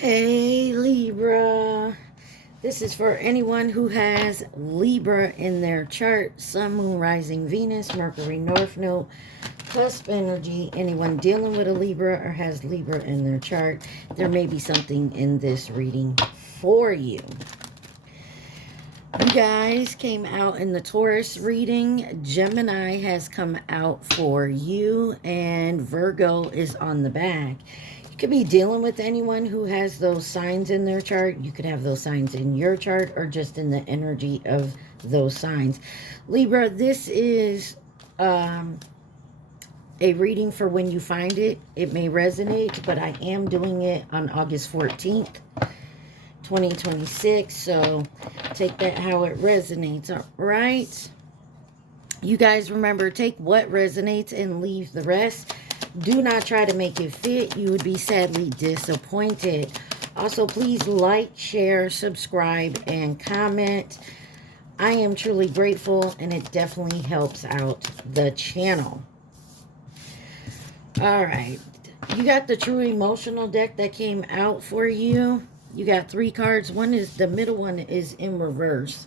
Hey Libra, this is for anyone who has Libra in their chart, Sun, Moon, Rising, Venus, Mercury, North Node, cusp energy. Anyone dealing with a Libra or has Libra in their chart, there may be something in this reading for you. You guys came out in the Taurus reading. Gemini has come out for you, and Virgo is on the back. You could be dealing with anyone who has those signs in their chart. You could have those signs in your chart or just in the energy of those signs. Libra, this is a reading for when you find it. It may resonate, but I am doing it on August 14th. 2026, so take that how it resonates. All right, you guys remember, take what resonates and leave the rest. Do not try to make it fit. You would be sadly disappointed. Also, please like, share, subscribe, and comment. I am truly grateful, and it definitely helps out the channel. All right, you got the True Emotional deck that came out for you. You got 3 cards. One is, the middle one is in reverse.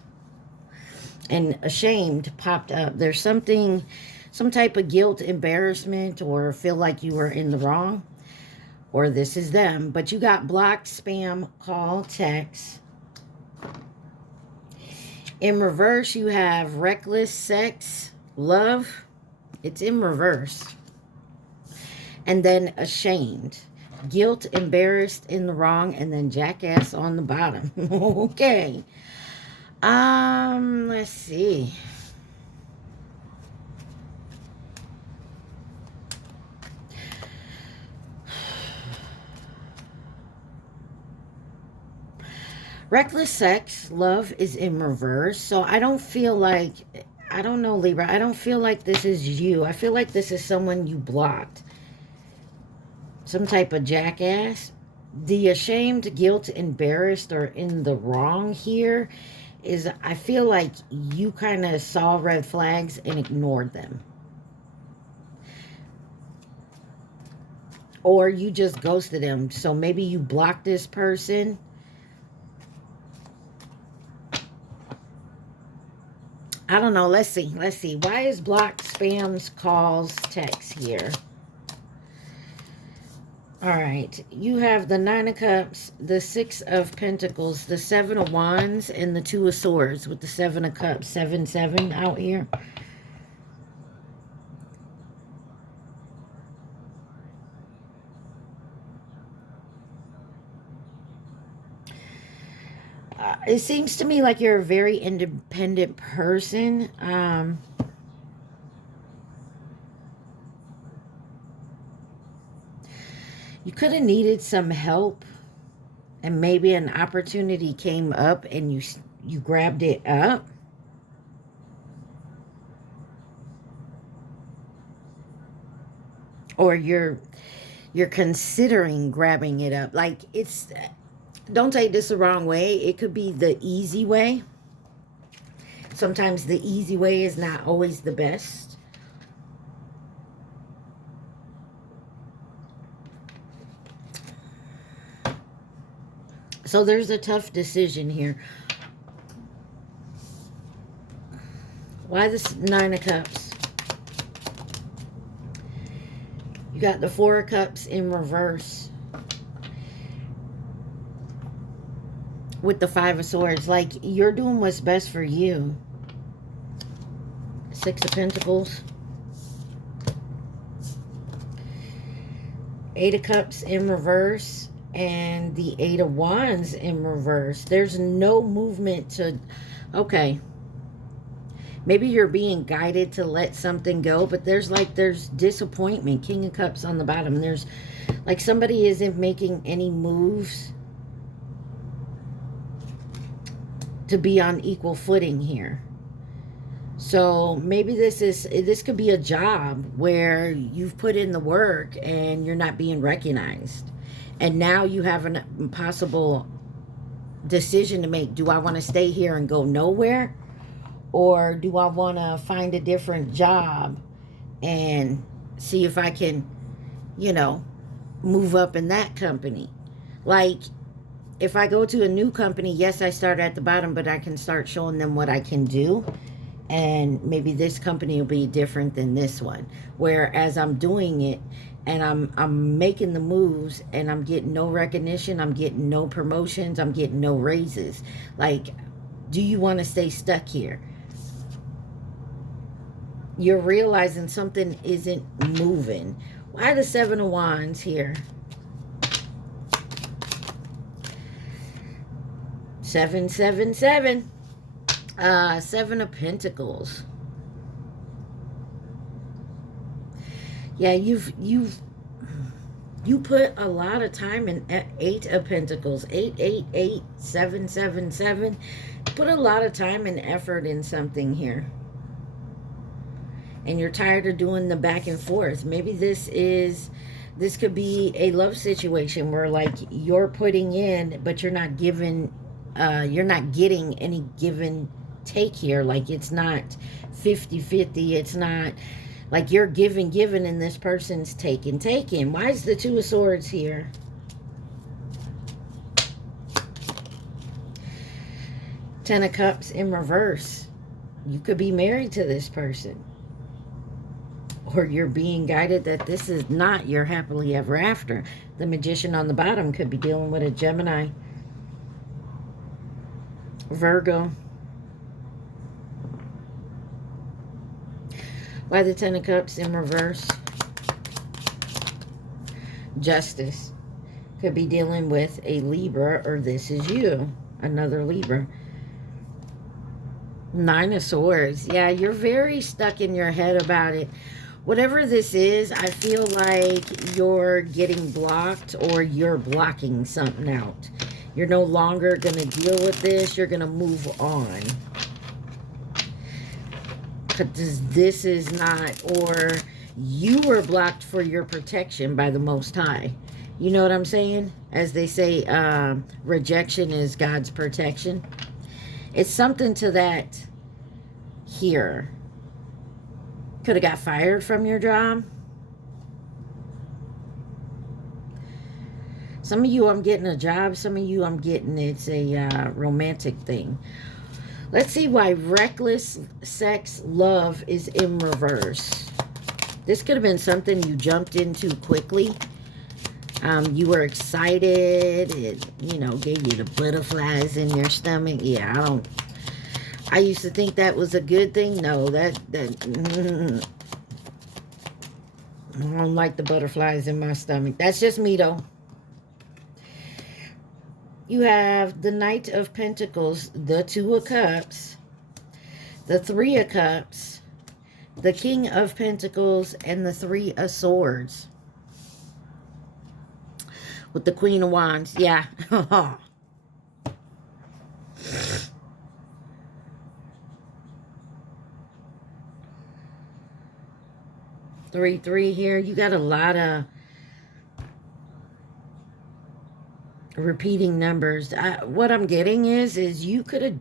And ashamed popped up. There's something, some type of guilt, embarrassment, or feel like you were in the wrong. Or this is them. But you got blocked, spam, call, text. In reverse, you have reckless, sex, love. It's in reverse. And then ashamed. Guilt, embarrassed, in the wrong, and then jackass on the bottom. Okay. Let's see. Reckless sex, love is in reverse. So I don't feel like, I don't know, Libra. I don't feel like this is you. I feel like this is someone you blocked. Some type of jackass. The ashamed, guilt, embarrassed, or in the wrong here is, I feel like you kind of saw red flags and ignored them. Or you just ghosted them. So maybe you blocked this person. I don't know. Let's see. Let's see. Why is blocked, spams, calls, texts here? All right, you have the 9 of Cups, the 6 of Pentacles, the 7 of Wands, and the 2 of Swords with the 7 of Cups, 7-7 out here. It seems to me like you're a very independent person. You could have needed some help, and maybe an opportunity came up and you grabbed it up. Or you're considering grabbing it up. Like, it's, don't take this the wrong way. It could be the easy way. Sometimes the easy way is not always the best. So there's a tough decision here. Why this 9 of Cups? You got the 4 of Cups in reverse. With the 5 of Swords. Like, you're doing what's best for you. 6 of Pentacles. 8 of Cups in reverse. And the 8 of Wands in reverse. There's no movement to... Okay. Maybe you're being guided to let something go. But there's disappointment. King of Cups on the bottom. There's like somebody isn't making any moves to be on equal footing here. So maybe this could be a job where you've put in the work and you're not being recognized. And now you have an impossible decision to make. Do I want to stay here and go nowhere? Or do I want to find a different job and see if I can, you know, move up in that company? Like, if I go to a new company, yes, I start at the bottom, but I can start showing them what I can do. And maybe this company will be different than this one. Whereas I'm doing it and I'm making the moves and I'm getting no recognition, I'm getting no promotions, I'm getting no raises. Like, do you want to stay stuck here? You're realizing something isn't moving. Why the Seven of Wands here? 777. Seven of Pentacles. Yeah, you put a lot of time in. Eight of Pentacles. 888 777. Put a lot of time and effort in something here. And you're tired of doing the back and forth. Maybe this could be a love situation where, like, you're putting in, but you're not giving, you're not getting any given take here. Like, it's not 50-50. It's not like you're giving and this person's taking. Why is the Two of Swords here? Ten of Cups in reverse. You could be married to this person, or you're being guided that this is not your happily ever after. The Magician on the bottom could be dealing with a Gemini, Virgo. Why the Ten of Cups in reverse? Justice. Could be dealing with a Libra, or this is you, another Libra. Nine of Swords. Yeah, you're very stuck in your head about it. Whatever this is, I feel like you're getting blocked, or you're blocking something out. You're no longer going to deal with this. You're going to move on. Because this is not, or you were blocked for your protection by the Most High. You know what I'm saying? As they say, rejection is God's protection. It's something to that here. Could have got fired from your job. Some of you, I'm getting a job. Some of you, I'm getting it's a romantic thing. Let's see why reckless sex love is in reverse. This could have been something you jumped into quickly. You were excited. It, you know, gave you the butterflies in your stomach. Yeah, I used to think that was a good thing. No, I don't like the butterflies in my stomach. That's just me, though. You have the Knight of Pentacles, the Two of Cups, the Three of Cups, the King of Pentacles, and the Three of Swords. With the Queen of Wands. Yeah. 3-3 here. You got a lot of repeating numbers. What I'm getting is you could have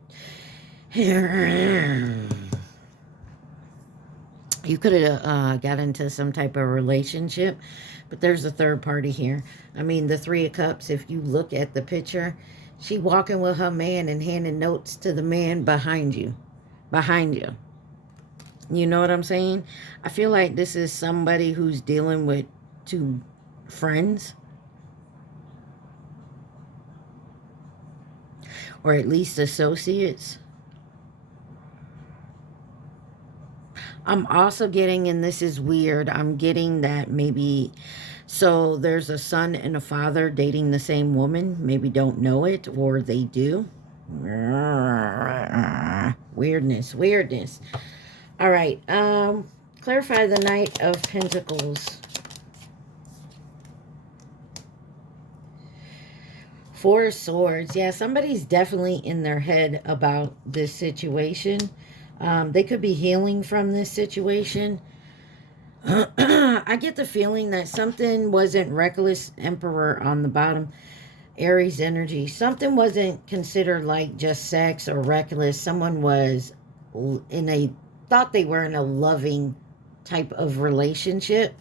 got into some type of relationship, but there's a third party here. I mean, the Three of Cups, if you look at the picture, she walking with her man and handing notes to the man behind you. You know what I'm saying? I feel like this is somebody who's dealing with two friends, or at least associates. I'm also getting, and this is weird, I'm getting that maybe, so there's a son and a father dating the same woman, maybe don't know it, or they do. Weirdness. All right, clarify the Knight of Pentacles. Four of Swords. Yeah, somebody's definitely in their head about this situation. They could be healing from this situation. I get the feeling that something wasn't reckless. Emperor on the bottom. Aries energy. Something wasn't considered like just sex or reckless. Someone was thought they were in a loving type of relationship.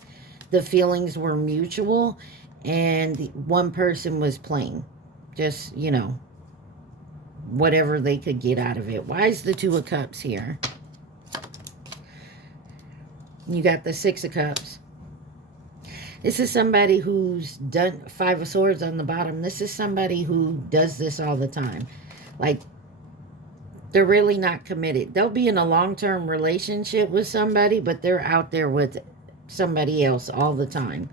The feelings were mutual, and one person was playing. just, you know, whatever they could get out of it. Why is the Two of Cups here? You got the Six of Cups. This is somebody who's done Five of Swords on the bottom. This is somebody who does this all the time. Like, they're really not committed. They'll be in a long-term relationship with somebody, but they're out there with somebody else all the time.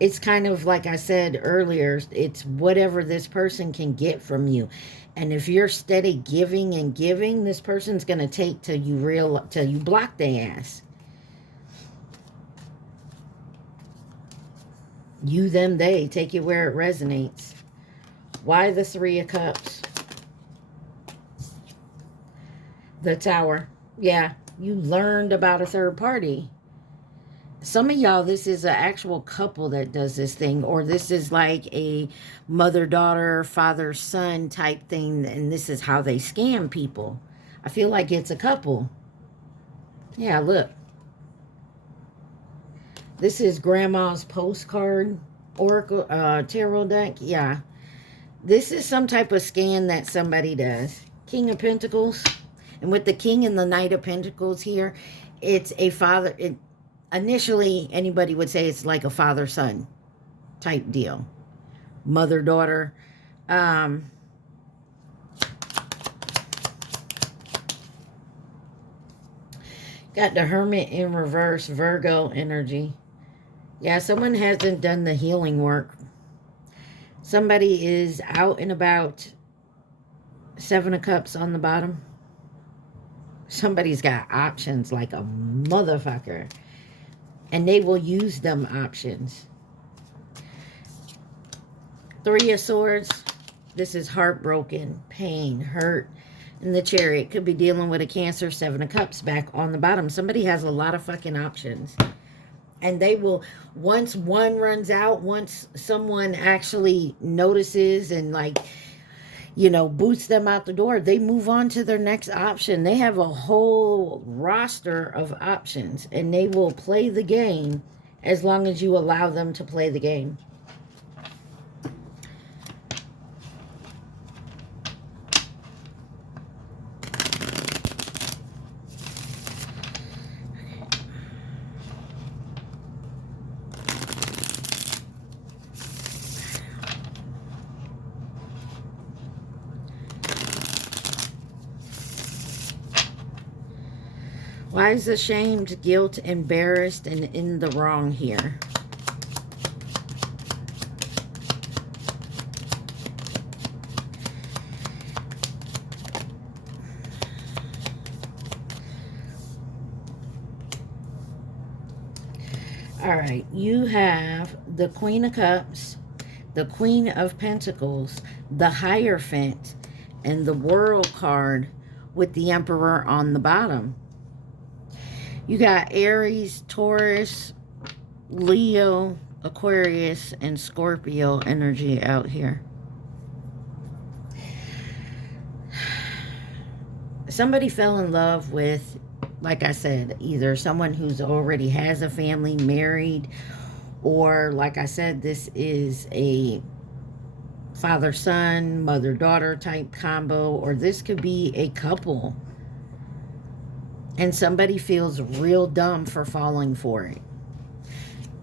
It's kind of like I said earlier, it's whatever this person can get from you. And if you're steady giving and giving, this person's going to take till you block their ass. You, them, they. Take it where it resonates. Why the Three of Cups? The Tower. Yeah, you learned about a third party. Some of y'all, this is an actual couple that does this thing. Or this is like a mother-daughter, father-son type thing. And this is how they scam people. I feel like it's a couple. Yeah, look. This is Grandma's postcard oracle tarot deck. Yeah. This is some type of scam that somebody does. King of Pentacles. And with the King and the Knight of Pentacles here, it's a father. Initially, anybody would say it's like a father-son type deal. Mother-daughter. Got the Hermit in reverse, Virgo energy. Yeah, someone hasn't done the healing work. Somebody is out and about. Seven of Cups on the bottom. Somebody's got options like a motherfucker. And they will use them options. Three of Swords. This is heartbroken, pain, hurt. And the Chariot could be dealing with a Cancer. Seven of Cups back on the bottom. Somebody has a lot of fucking options. And they will, once one runs out, once someone actually notices and like, you know, boots them out the door, they move on to their next option. They have a whole roster of options and they will play the game as long as you allow them to play the game. Why is ashamed, guilt, embarrassed, and in the wrong here? All right, you have the Queen of Cups, the Queen of Pentacles, the Hierophant, and the World card with the Emperor on the bottom. You got Aries, Taurus, Leo, Aquarius, and Scorpio energy out here. Somebody fell in love with, like I said, either someone who's already has a family, married, or like I said, this is a father-son, mother-daughter type combo, or this could be a couple. And somebody feels real dumb for falling for it.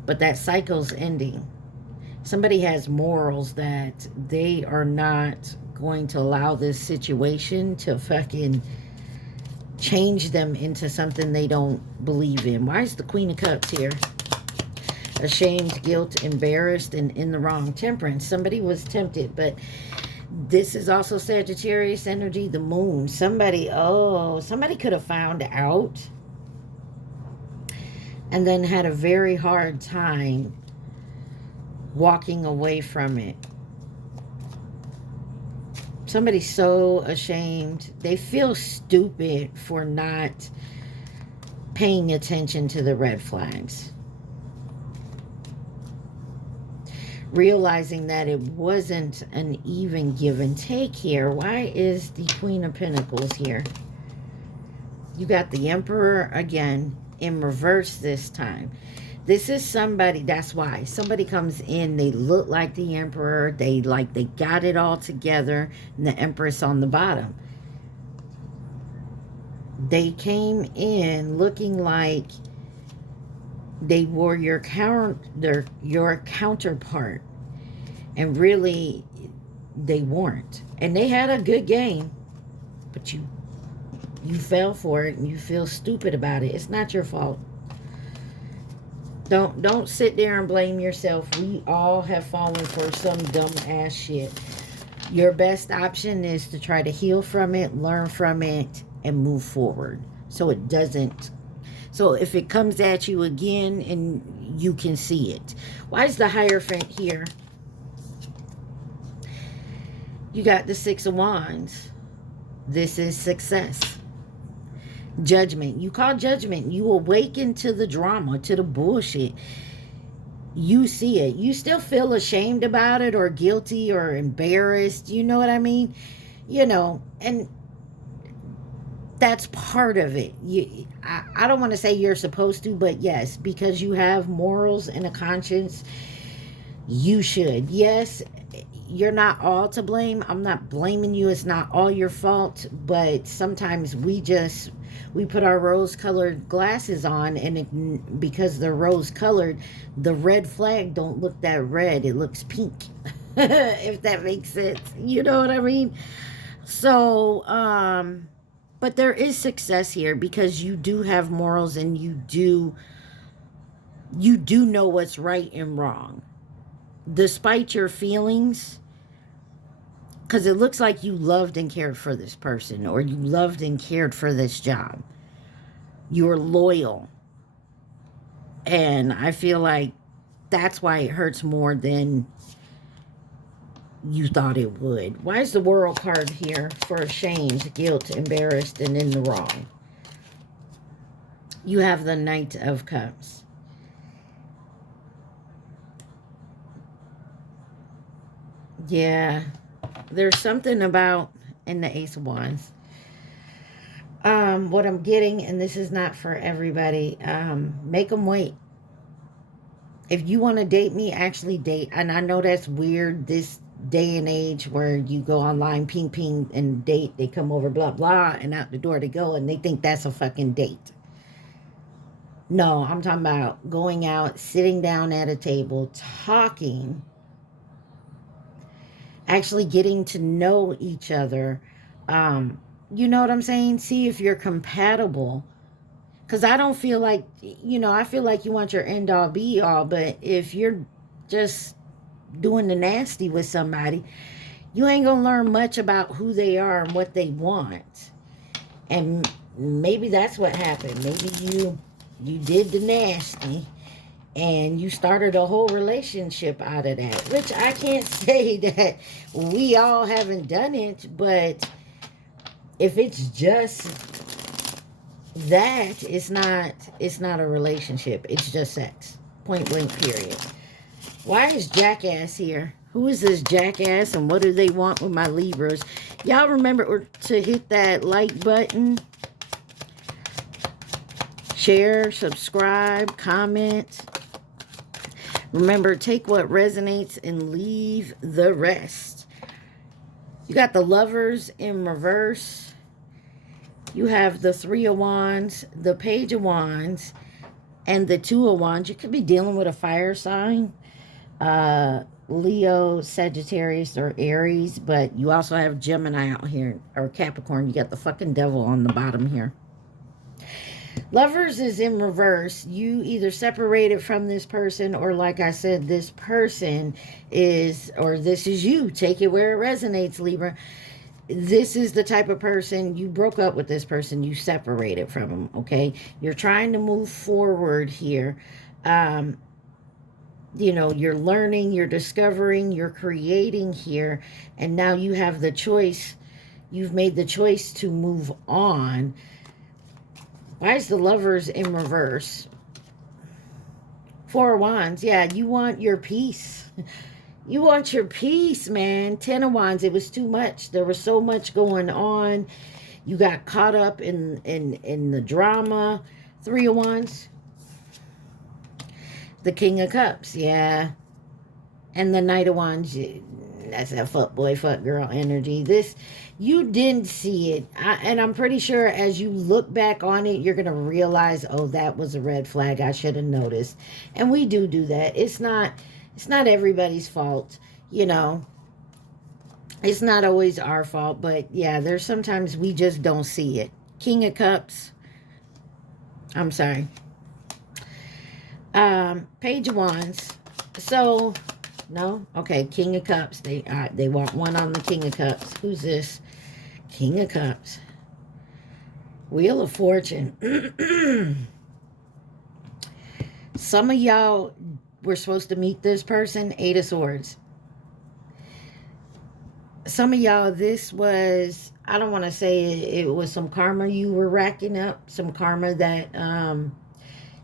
But that cycle's ending. Somebody has morals that they are not going to allow this situation to fucking change them into something they don't believe in. Why is the Queen of Cups here? Ashamed, guilt, embarrassed, and in the wrong. Temperance. Somebody was tempted, but this is also Sagittarius energy, the moon. Somebody could have found out and then had a very hard time walking away from it. Somebody's so ashamed. They feel stupid for not paying attention to the red flags. Realizing that it wasn't an even give and take here. Why is the Queen of Pentacles here? You got the Emperor again in reverse this time. This is somebody, that's why. Somebody comes in, they look like the Emperor. They got it all together. And the Empress on the bottom. They came in looking like they were your counterpart. And really, they weren't. And they had a good game. But you fell for it and you feel stupid about it. It's not your fault. Don't sit there and blame yourself. We all have fallen for some dumb ass shit. Your best option is to try to heal from it, learn from it, and move forward. So it doesn't. So if it comes at you again and you can see it. Why is the Hierophant here? You got the Six of Wands. This is success. Judgment. You call judgment. You awaken to the drama, to the bullshit. You see it. You still feel ashamed about it or guilty or embarrassed. You know what I mean? You know, and that's part of it. I don't want to say you're supposed to, but yes, because you have morals and a conscience, you should. Yes, you're not all to blame. I'm not blaming you. It's not all your fault, but sometimes we put our rose-colored glasses on, and because they're rose-colored, the red flag don't look that red. It looks pink, if that makes sense. You know what I mean? So, but there is success here because you do have morals and you do know what's right and wrong. Despite your feelings, because it looks like you loved and cared for this person, or you loved and cared for this job. You're loyal. And I feel like that's why it hurts more than you thought it would. Why is the World card here for ashamed, guilt, embarrassed, and in the wrong? You have the Knight of Cups. Yeah. There's something about, in the Ace of Wands, what I'm getting, and this is not for everybody, make them wait. If you want to date me, actually date. And I know that's weird this day and age where you go online, ping, ping, and date. They come over, blah, blah, and out the door they go, and they think that's a fucking date. No, I'm talking about going out, sitting down at a table, talking, actually getting to know each other. You know what I'm saying? See if you're compatible. Because I don't feel like, I feel like you want your end all be all. But if you're just doing the nasty with somebody, you ain't going to learn much about who they are and what they want. And maybe that's what happened. Maybe you did the nasty. And you started a whole relationship out of that. Which I can't say that we all haven't done it. But if it's just that, it's not a relationship. It's just sex. Point blank, period. Why is Jackass here? Who is this Jackass and what do they want with my Libras? Y'all remember to hit that like button. Share, subscribe, comment. Remember, take what resonates and leave the rest. You got the Lovers in reverse. You have the Three of Wands, the Page of Wands, and the Two of Wands. You could be dealing with a fire sign. Leo, Sagittarius, or Aries. But you also have Gemini out here, or Capricorn. You got the fucking devil on the bottom here. Lovers is in reverse. You either separated from this person, or like I said, this person is, or this is you. Take it where it resonates, Libra. This is the type of person, you broke up with this person, you separated from them, okay? You're trying to move forward here. You're learning, you're discovering, you're creating here, and now you have the choice. You've made the choice to move on. Why is the Lovers in reverse? Four of Wands. Yeah, you want your peace. You want your peace, man. Ten of Wands. It was too much. There was so much going on. You got caught up in the drama. Three of Wands. The King of Cups, yeah. And the Knight of Wands, that's that fuck boy, fuck girl energy. This, you didn't see it. And I'm pretty sure as you look back on it, you're going to realize, oh, that was a red flag. I should have noticed. And we do that. It's not everybody's fault, you know. It's not always our fault, but yeah, there's sometimes we just don't see it. King of Cups. I'm sorry. Page of Wands. So, no? Okay, King of Cups. They want one on the King of Cups. Who's this? King of Cups. Wheel of Fortune. Some of y'all were supposed to meet this person. Eight of Swords. Some of y'all, this was, I don't want to say it was some karma you were racking up. Some karma that,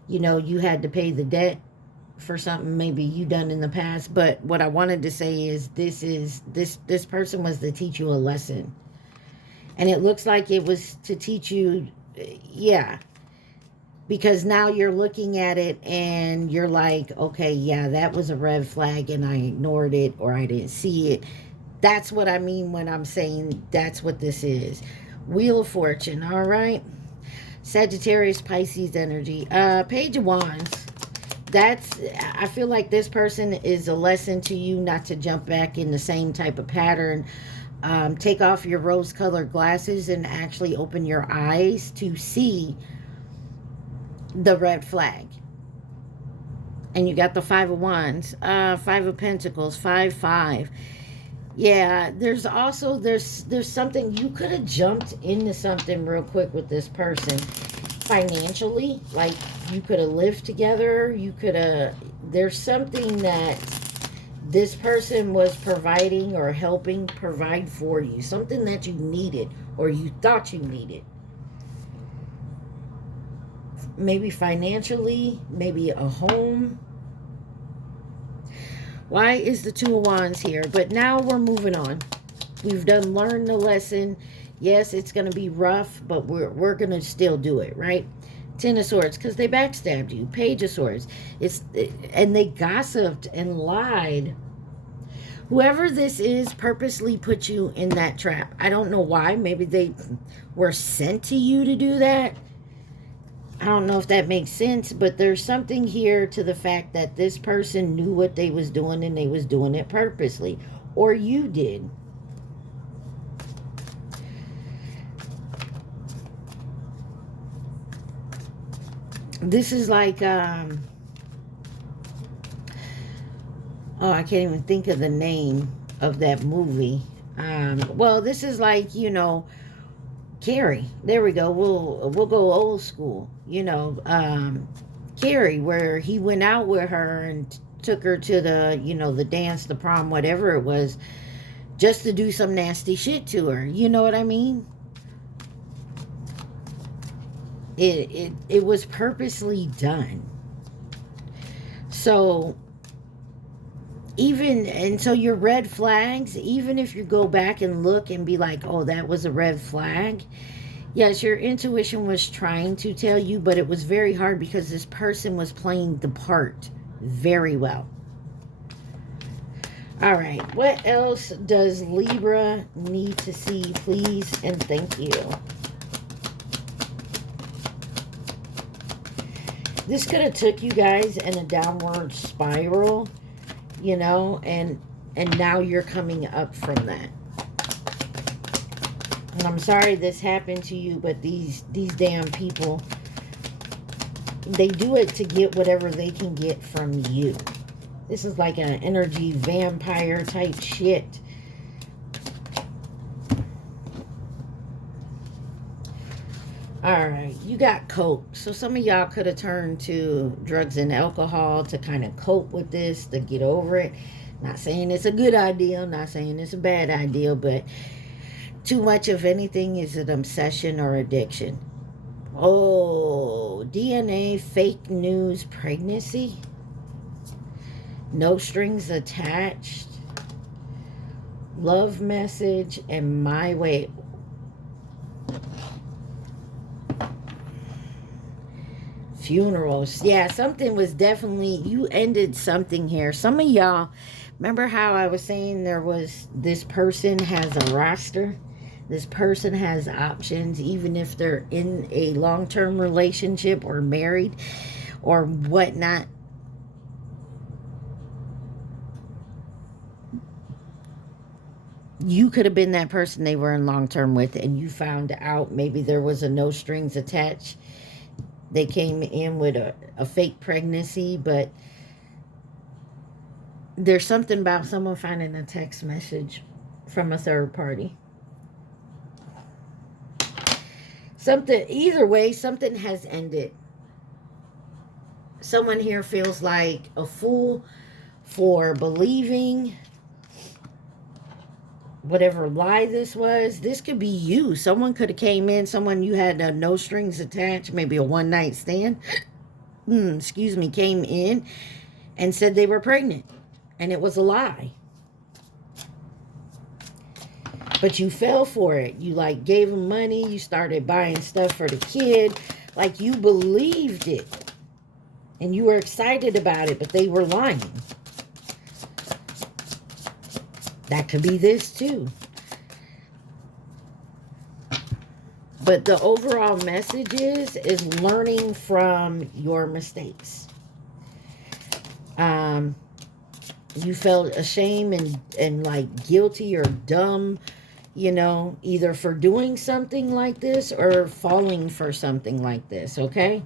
you know, you had to pay the debt for something maybe you done in the past. But what I wanted to say is this person was to teach you a lesson. And it looks like it was to teach you, yeah. Because now you're looking at it and you're like, okay, yeah, that was a red flag and I ignored it or I didn't see it. That's what I mean when I'm saying that's what this is. Wheel of Fortune, all right? Sagittarius, Pisces energy. Page of Wands. I feel like this person is a lesson to you not to jump back in the same type of pattern. Take off your rose-colored glasses and actually open your eyes to see the red flag. And you got the Five of Wands, Five of Pentacles, 5-5. Yeah, there's also, there's something, you could have jumped into something real quick with this person financially. Like, you could have lived together. You could have, there's something that this person was providing or helping provide for you. Something that you needed or you thought you needed. Maybe financially, maybe a home. Why is the Two of Wands here? But now we're moving on. We've learned the lesson. Yes, it's going to be rough, but we're going to still do it, right? Ten of Swords, because they backstabbed you. Page of Swords. And they gossiped and lied. Whoever this is purposely put you in that trap. I don't know why. Maybe they were sent to you to do that. I don't know if that makes sense, but there's something here to the fact that this person knew what they was doing and they was doing it purposely. Or you did. This is like, oh, I can't even think of the name of that movie. Well, this is like, you know, Carrie. There we go. We'll go old school. You know, Carrie, where he went out with her and took her to the, you know, the dance, the prom, whatever it was, just to do some nasty shit to her. You know what I mean? It was purposely done. So so your red flags, even if you go back and look and be like, oh, that was a red flag. Yes, your intuition was trying to tell you, but it was very hard because this person was playing the part very well. All right, what else does Libra need to see, please, and thank you. This could have took you guys in a downward spiral, you know, and now you're coming up from that. And I'm sorry this happened to you, but these damn people, they do it to get whatever they can get from you. This is like an energy vampire type shit. Alright, you got coke. So some of y'all could have turned to drugs and alcohol to kind of cope with this, to get over it. Not saying it's a good idea, not saying it's a bad idea, but too much of anything is an obsession or addiction. Oh, DNA, fake news, pregnancy. No strings attached. Love message and my way. Funerals. Yeah, something was definitely, you ended something here. Some of y'all, remember how I was saying there was, this person has a roster? This person has options, even if they're in a long-term relationship or married or whatnot. You could have been that person they were in long-term with, and you found out maybe there was a no strings attached. They came in with a fake pregnancy, but there's something about someone finding a text message from a third party. Something, either way, something has ended. Someone here feels like a fool for believing whatever lie this was. This could be you. Someone could have came in, someone you had no strings attached, maybe a one-night stand, excuse me, came in and said they were pregnant, and it was a lie. But you fell for it. You like gave them money, you started buying stuff for the kid, like you believed it and you were excited about it, but they were lying. That could be this too. But the overall message is learning from your mistakes. You felt ashamed and like guilty or dumb, you know, either for doing something like this or falling for something like this, okay?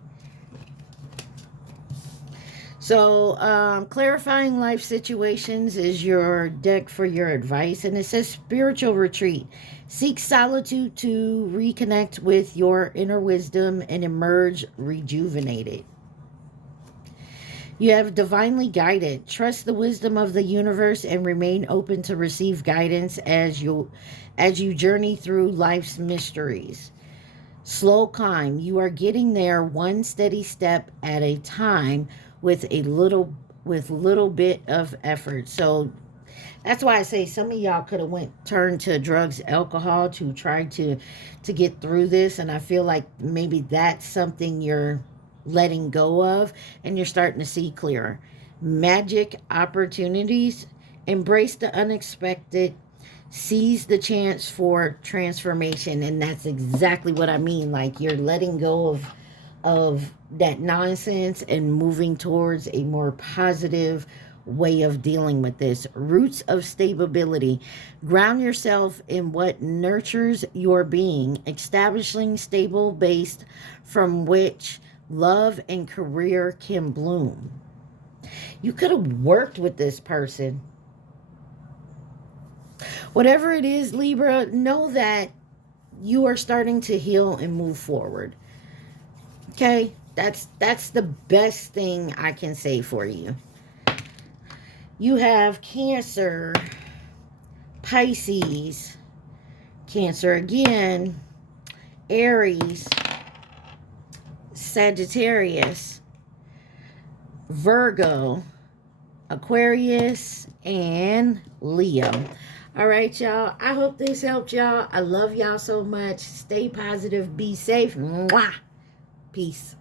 So, clarifying life situations is your deck for your advice. And it says spiritual retreat. Seek solitude to reconnect with your inner wisdom and emerge rejuvenated. You have divinely guided. Trust the wisdom of the universe and remain open to receive guidance as you journey through life's mysteries. Slow climb. You are getting there one steady step at a time with little bit of effort. So that's why I say some of y'all could have turned to drugs, alcohol to try to get through this. And I feel like maybe that's something you're letting go of and you're starting to see clearer. Magic opportunities. Embrace the unexpected. Seize the chance for transformation. And that's exactly what I mean. Like you're letting go of that nonsense and moving towards a more positive way of dealing with this. Roots of stability. Ground yourself in what nurtures your being, establishing stable base from which love and career can bloom. You could have worked with this person. Whatever it is, Libra, know that you are starting to heal and move forward. Okay? That's the best thing I can say for you. You have Cancer, Pisces, Cancer again, Aries, Sagittarius, Virgo, Aquarius, and Leo. All right, y'all. I hope this helped y'all. I love y'all so much. Stay positive. Be safe. Mwah. Peace.